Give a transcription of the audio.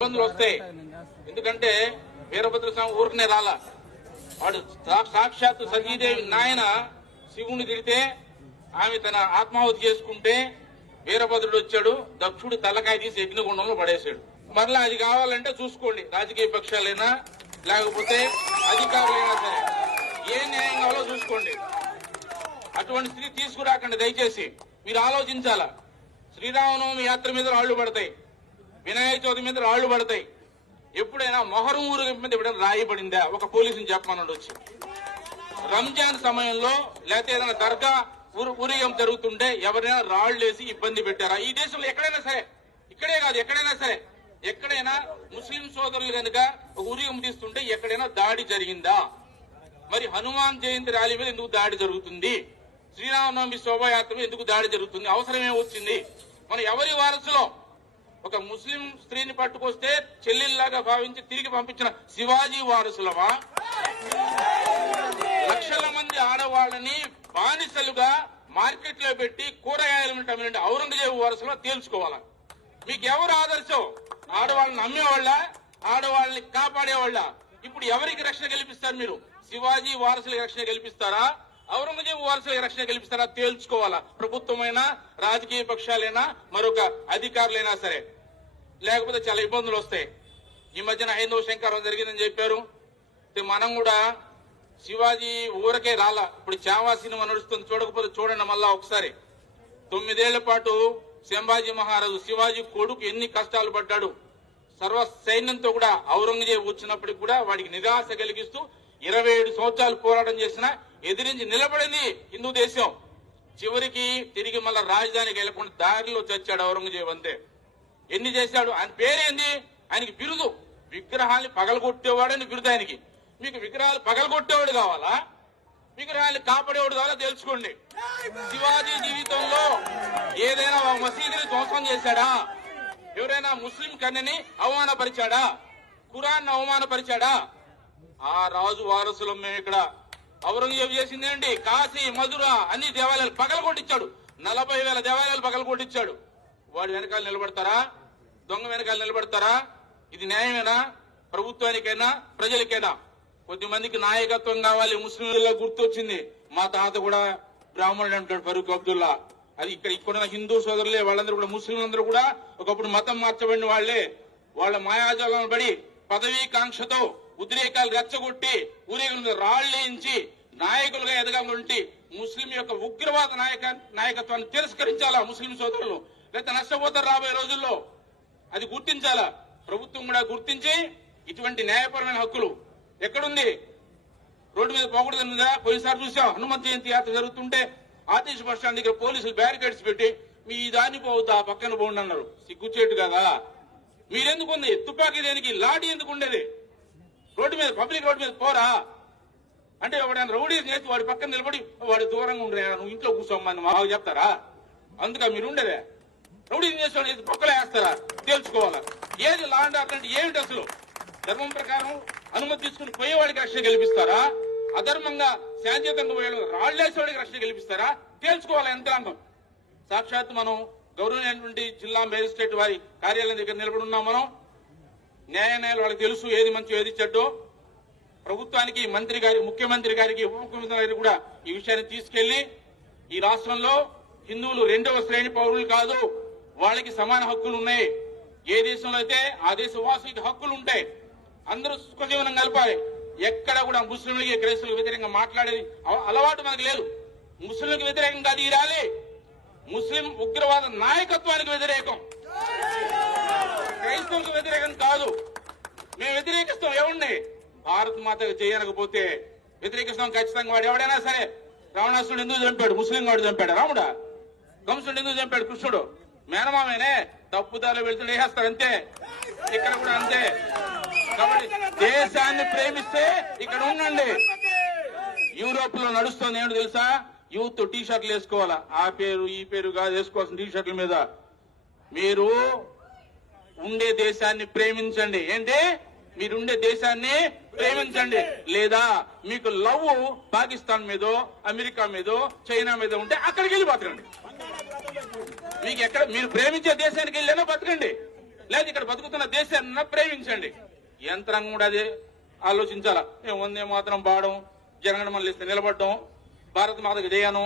ఇబ్బందులు వస్తాయి. ఎందుకంటే వీరభద్ర స్వామి ఊరికనే రాలా, వాడు సాక్షాత్తు సతీదేవి నాయన శివుని తిడితే ఆమె తన ఆత్మాహుతి చేసుకుంటే వీరభద్రుడు వచ్చాడు, దక్షుడు తలకాయ తీసి యజ్ఞగుండంలో పడేశాడు. మరలా అది కావాలంటే చూసుకోండి, రాజకీయ పక్షాలైనా లేకపోతే అధికారులైనా సరే ఏ న్యాయం కావాలో చూసుకోండి. అటువంటి స్థితి తీసుకురాకండి దయచేసి. మీరు ఆలోచించాలా. శ్రీరామనవమి యాత్ర మీద రాళ్లు పడతాయి, వినాయక చవితి మీద రాళ్లు పడతాయి. ఎప్పుడైనా మొహరం ఊరేగింపు మీద ఎప్పుడైనా రాయి పడిందా? ఒక పోలీసుని చెప్పమన్నాడు వచ్చి. రంజాన్ సమయంలో లేకపోతే ఏదైనా దర్గా ఊరేగింపు జరుగుతుంటే ఎవరైనా రాళ్లు వేసి ఇబ్బంది పెట్టారా? ఈ దేశంలో ఎక్కడైనా సరే, ఇక్కడే కాదు ఎక్కడైనా సరే, ఎక్కడైనా ముస్లిం సోదరులు కనుక ఒక ఊరేగింపు తీస్తుంటే ఎక్కడైనా దాడి జరిగిందా? మరి హనుమాన్ జయంతి ర్యాలీ మీద ఎందుకు దాడి జరుగుతుంది? శ్రీరామనవమి శోభాయాత్ర ఎందుకు దాడి జరుగుతుంది? అవసరమే వచ్చింది? మన ఎవరి వారసులో ఒక ముస్లిం స్త్రీని పట్టుకొస్తే చెల్లెల్లాగా భావించి తిరిగి పంపించిన శివాజీ వారసులవా? లక్షల మంది ఆడవాళ్ళని బానిసలుగా మార్కెట్ లో పెట్టి కూరగాయలు ఔరంగజేబు వారసులో తేల్చుకోవాలా? మీకు ఎవరు ఆదర్శం? ఆడవాళ్ళని అమ్మేవాళ్ళ, ఆడవాళ్ళని కాపాడేవాళ్ళ? ఇప్పుడు ఎవరికి రక్షణ కల్పిస్తారు మీరు? శివాజీ వారసులకు రక్షణ కల్పిస్తారా, ఔరంగజేబు వారసులకు రక్షణ కల్పిస్తారా? తేల్చుకోవాలా. ప్రభుత్వమైనా రాజకీయ పక్షాలైనా మరొక అధికారులైనా సరే, లేకపోతే చాలా ఇబ్బందులు వస్తాయి. ఈ మధ్యన హైందవ శంకరం జరిగిందని చెప్పారు. మనం కూడా శివాజీ ఊరకే రాలా. ఇప్పుడు చావా సినిమా నడుస్తుంది, చూడకపోతే చూడండి మళ్ళా ఒకసారి. 9 ఏళ్ల పాటు సంభాజీ మహారాజు శివాజీ కొడుకు ఎన్ని కష్టాలు పడ్డాడు. సర్వ సైన్యంతో కూడా ఔరంగజేబు వచ్చినప్పటికి కూడా వాడికి నిరాశ కలిగిస్తూ 27 సంవత్సరాలు పోరాటం చేసినా ఎదిరించి నిలబడింది హిందూ దేశం. చివరికి తిరిగి మళ్ళా రాజధానికి వెళ్లకుండా దారిలో చచ్చాడు ఔరంగజేబు. అంతే. ఎన్ని చేశాడు? ఆయన పేరేంది? ఆయనకి బిరుదు విగ్రహాన్ని పగలగొట్టేవాడని బిరుదు ఆయనకి. మీకు విగ్రహాలు పగలగొట్టేవాడు కావాలా, విగ్రహాన్ని కాపాడేవాడు కావాలా? తెలుసుకోండి. శివాజీ జీవితంలో ఏదైనా ఒక మసీదుని ధ్వంసం చేశాడా? ఎవరైనా ముస్లిం కన్యని అవమానపరిచాడా? ఖురాన్ అవమానపరిచాడా? ఆ రాజు వారసులం మేము. ఇక్కడ ఔరంగజేబు చేసిందేంటి? కాశీ, మధుర అన్ని దేవాలయాలు పగలగొట్టించాడు. 40,000 దేవాలయాలు పగలగొట్టించాడు. వాడి వెనకాల నిలబడతారా? దొంగ వెనకాల నిలబడతారా? ఇది న్యాయమేనా? ప్రభుత్వానికైనా ప్రజలకైనా? కొద్దిమందికి నాయకత్వం కావాలి. ముస్లింలలో గుర్తొచ్చింది, మా తాత కూడా బ్రాహ్మణుడు అంటాడు ఫరూక్ అబ్దుల్లా. అది ఇక్కడ హిందూ సోదరులే, వాళ్ళందరూ కూడా ముస్లింలందరూ కూడా ఒకప్పుడు మతం మార్చబడిన వాళ్లే. వాళ్ళ మాయాజాలను పడి పదవీ కాంక్షతో ఉద్రేకాలు రెచ్చగొట్టి ఊరేగుల మీద రాళ్లేయించి నాయకులుగా ఎదగాలంటే ముస్లిం యొక్క ఉగ్రవాద నాయకత్వాన్ని తిరస్కరించాలా ముస్లిం సోదరులు? లేకపోతే నష్టపోతారు రాబోయే రోజుల్లో. అది గుర్తించాలా. ప్రభుత్వం కూడా గుర్తించి ఇటువంటి న్యాయపరమైన హక్కులు ఎక్కడుంది? రోడ్డు మీద పోకూడదన్నదా? పోయినసారి చూసాం, హనుమంత్ జయంతి యాత్ర జరుగుతుంటే ఆర్టీసీ బస్ స్టాండ్ దగ్గర పోలీసులు బ్యారికేడ్స్ పెట్టి మీ దాన్ని పోవద్దు, ఆ పక్కన పోండి అన్నారు. సిగ్గుచేటు కదా. మీరెందుకు ఉంది తుపాకీ? దేనికి? లాఠీ ఎందుకు ఉండేది? రోడ్డు మీద, పబ్లిక్ రోడ్డు మీద పోరా అంటే ఎవడైనా రౌడీ చేసి వాడి పక్కన నిలబడి వాడు దూరంగా ఉండే, నువ్వు ఇంట్లో కూర్చోమని మాకు చెప్తారా? అందుక మీరు ఉండేదే. రౌడీ చేసి పక్కలో వేస్తారా? తేల్చుకోవాలా. ఏది లా అండ్ ఆర్డర్ అంటే ఏమిటి? అసలు ధర్మం ప్రకారం అనుమతి తీసుకుని పోయేవాడికి రక్షణ కల్పిస్తారా? అధర్మంగా శాంతియుతంగా పోయేవాడు రాళ్లేసేవాడికి రక్షణ కల్పిస్తారా? తేల్చుకోవాలా యంత్రాంగం. సాక్షాత్ మనం గౌరవమైనటువంటి జిల్లా మేజిస్ట్రేట్ వారి కార్యాలయం దగ్గర నిలబడి ఉన్నాం. మనం న్యాయాలయాలు వాళ్ళకి తెలుసు ఏది మంచి ఏది చెడ్డో. ప్రభుత్వానికి, మంత్రి గారి, ముఖ్యమంత్రి గారికి, ఉప ముఖ్యమంత్రి గారికి కూడా ఈ విషయాన్ని తీసుకెళ్లి ఈ రాష్ట్రంలో హిందువులు 2వ శ్రేణి పౌరులు కాదు, వాళ్ళకి సమాన హక్కులు ఉన్నాయి. ఏ దేశంలో అయితే ఆ దేశ వాసులకి హక్కులు ఉంటాయి. అందరూ సుఖజీవనం కలపాలి. ఎక్కడ కూడా ముస్లింలకి, క్రైస్తవులకు వ్యతిరేకంగా మాట్లాడేది అలవాటు మనకు లేదు. ముస్లింలకు వ్యతిరేకంగా అది ర్యాలీ ముస్లిం ఉగ్రవాద నాయకత్వానికి వ్యతిరేకం, క్రైస్తవులకు వ్యతిరేకం కాదు. మేము వ్యతిరేకిస్తాం ఎవరిని? భారత్ మాత చేయకపోతే వ్యతిరేకిస్తాం ఖచ్చితంగా. వాడు ఎవడైనా సరే. రావణాసురుడు ఎందుకు చంపాడు? ముస్లిం వాడు చంపాడు. రాముడా? కంసుడు ఎందుకు చంపాడు? కృష్ణుడు మేనమామేనే. తప్పుదారులు వెళ్తుండే వేస్తారు అంతే. ఇక్కడ కూడా అంతే. కాబట్టి దేశాన్ని ప్రేమిస్తే ఇక్కడ ఉండండి. యూరోప్ లో నడుస్తుంది ఏంటో తెలుసా? యూత్ టీ షర్ట్లు వేసుకోవాలా. ఆ పేరు ఈ పేరు కాదు వేసుకోవాల్సిన టీ షర్ట్ల మీద. మీరు ఉండే దేశాన్ని ప్రేమించండి. ఏంటి? మీరుండే దేశాన్ని ప్రేమించండి. లేదా మీకు లవ్ పాకిస్తాన్ మీదో, అమెరికా మీదో, చైనా మీద ఉంటే అక్కడికి వెళ్ళి బతకండి. మీకు ఎక్కడ మీరు ప్రేమించే దేశానికి వెళ్ళినా బతకండి. లేదా ఇక్కడ బతుకుతున్న దేశాన్ని ప్రేమించండి. యంత్రాంగం కూడా అదే ఆలోచించాలా. మేము వందే మాత్రం పాడడం, జనగణమన లిస్తే నిలబడడం, భారత మాతకు జయను,